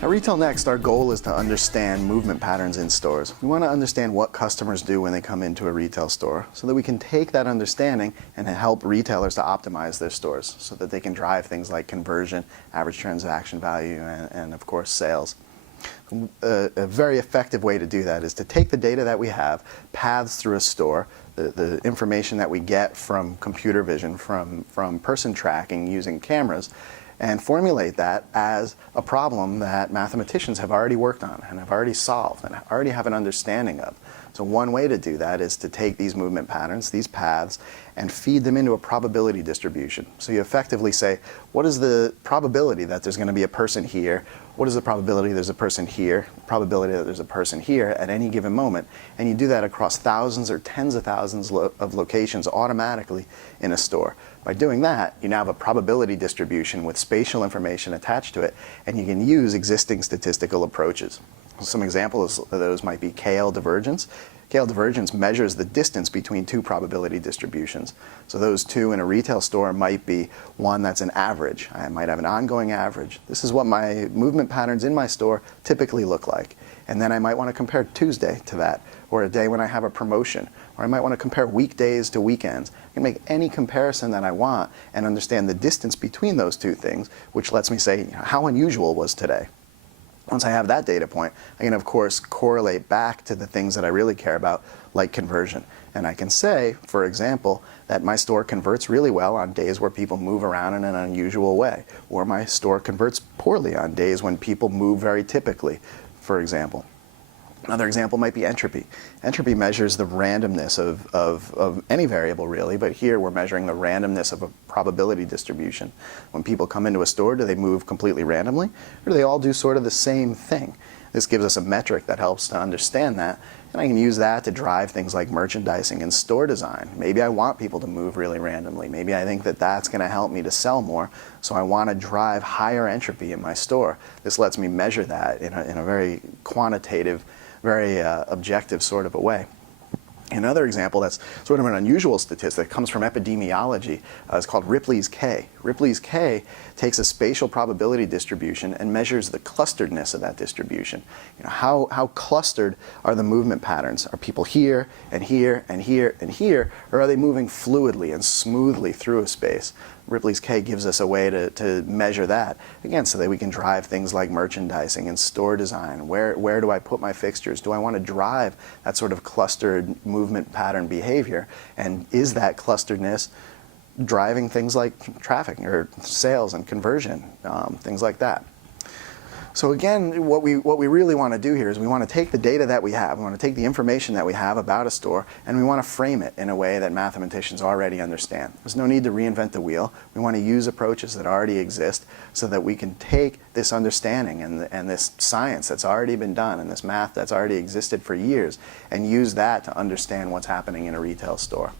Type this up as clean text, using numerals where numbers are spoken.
At Retail Next, our goal is to understand movement patterns in stores. We want to understand what customers do when they come into a retail store so that we can take that understanding and help retailers to optimize their stores so that they can drive things like conversion, average transaction value, and of course sales. A very effective way to do that is to take the data that we have, paths through a store, the information that we get from computer vision, from person tracking using cameras, and formulate that as a problem that mathematicians have already worked on and have already solved and already have an understanding of. So one way to do that is to take these movement patterns, these paths, and feed them into a probability distribution. So you effectively say, what is the probability that there's going to be a person here? What is the probability there's a person here? Probability that there's a person here at any given moment. And you do that across thousands or tens of thousands of locations automatically in a store. By doing that, you now have a probability distribution with spatial information attached to it, and you can use existing statistical approaches. Some examples of those might be KL divergence. KL divergence measures the distance between two probability distributions. So those two in a retail store might be one that's an average. I might have an ongoing average. This is what my movement patterns in my store typically look like. And then I might want to compare Tuesday to that, or a day when I have a promotion, or I might want to compare weekdays to weekends. I can make any comparison that I want and understand the distance between those two things, which lets me say, how unusual was today? Once I have that data point, I can, of course, correlate back to the things that I really care about, like conversion. And I can say, for example, that my store converts really well on days where people move around in an unusual way, or my store converts poorly on days when people move very typically, for example. Another example might be entropy. Entropy measures the randomness of any variable, really, but here we're measuring the randomness of a probability distribution. When people come into a store, do they move completely randomly, or do they all do sort of the same thing? This gives us a metric that helps to understand that, and I can use that to drive things like merchandising and store design. Maybe I want people to move really randomly. Maybe I think that that's going to help me to sell more, so I want to drive higher entropy in my store. This lets me measure that in a very quantitative, very objective sort of a way. Another example that's sort of an unusual statistic comes from epidemiology. It's called Ripley's K. Ripley's K takes a spatial probability distribution and measures the clusteredness of that distribution. How clustered are the movement patterns? Are people here and here and here and here, or are they moving fluidly and smoothly through a space? Ripley's K gives us a way to measure that, again, so that we can drive things like merchandising and store design. Where do I put my fixtures? Do I want to drive that sort of clustered movement pattern behavior? And is that clusteredness driving things like traffic or sales and conversion, things like that? So again, what we really want to do here is we want to take the data that we have, we want to take the information that we have about a store, and we want to frame it in a way that mathematicians already understand. There's no need to reinvent the wheel. We want to use approaches that already exist so that we can take this understanding and this science that's already been done and this math that's already existed for years and use that to understand what's happening in a retail store.